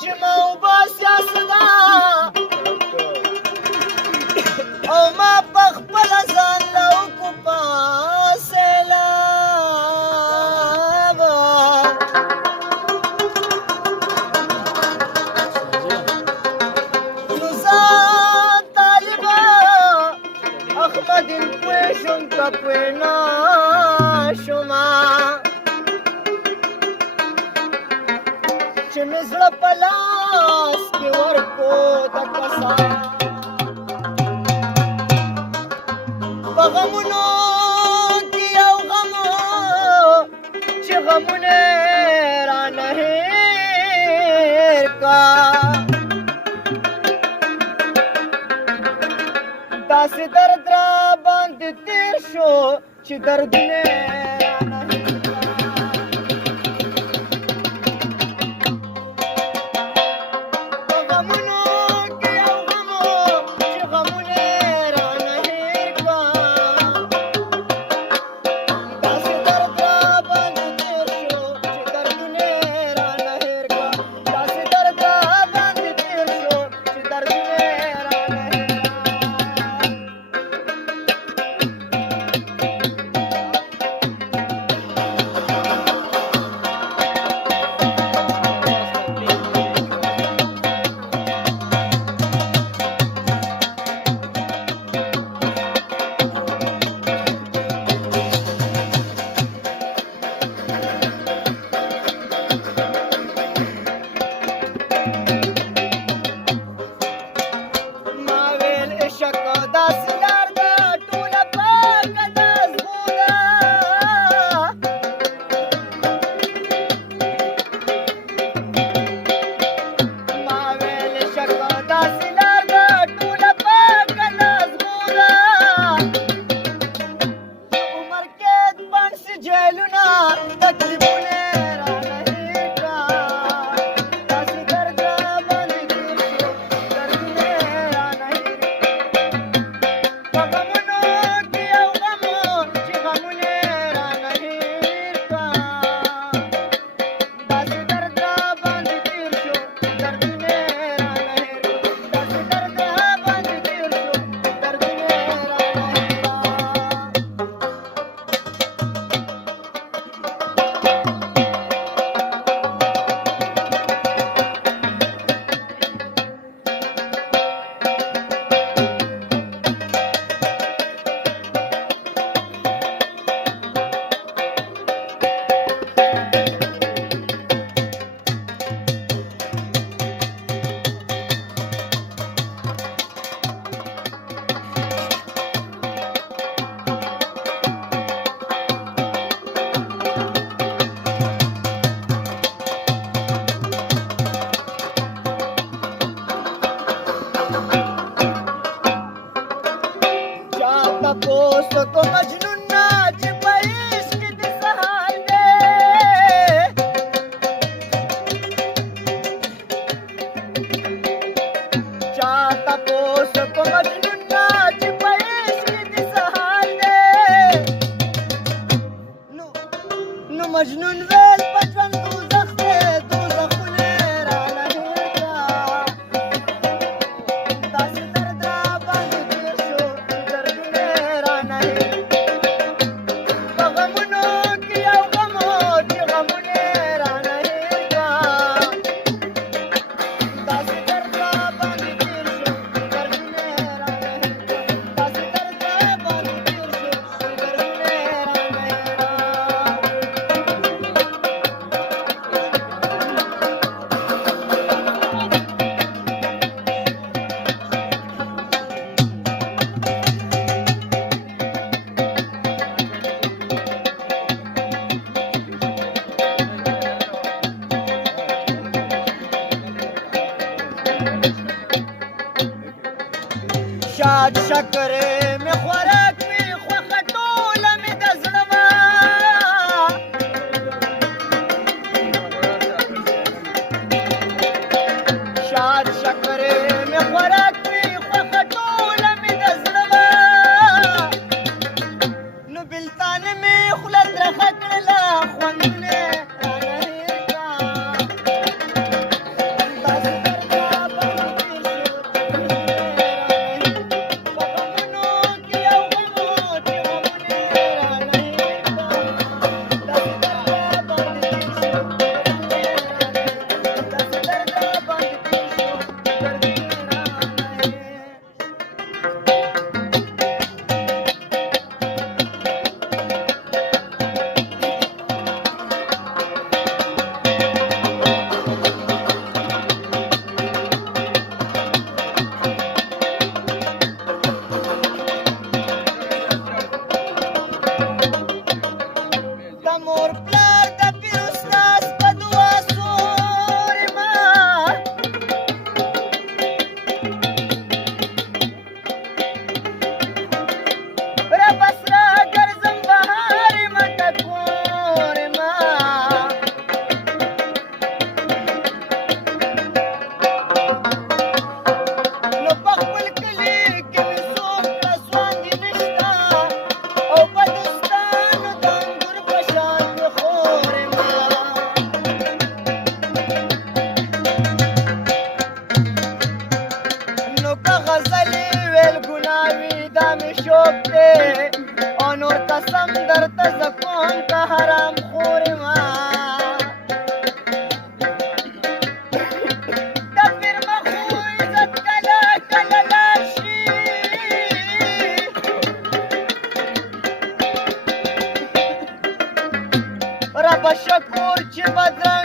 چې ما وباسي اسدا او ما په خپل ځان له وکړو سیلاب نو زه طالبه احمد پوه شوم که پوه نه شومه چې مې زړه په لاس کې ورکو د کسان په غمونو کې یو غم چې غمونه یې رانه هېر کا داسې درد را باندې تېر شو چې دردونه یې رانه هېر مجنون ویل پچن دوزخ دی دوزخونه یې رانه هېر کړه داسې درد را باندې تېر شو چې دردونه یې رانه هېر په غمونو کې یو غم و چې غمونه یې رانه هېر کړه داسې درد را باندې تېر شو چې دردونه یې رانه هېر کړه داسې درد را باندې تېر شو چې دردونه یې رانه هېر کړه شاد شکرې مې خوراک وي خوښه ټوله مې د زړه وه شاد شکرې مې خوراک وي خوښه ټوله مې د زړه وه نو بېلتانه مې خوله ترخه کړله خوندونه یې رانه هېر کړه خوب دی او نور قسم درته زه کوم که حرام خور ما د پیر مخو عزت کله کله لاړ شي ربه شکور چې بدرنګ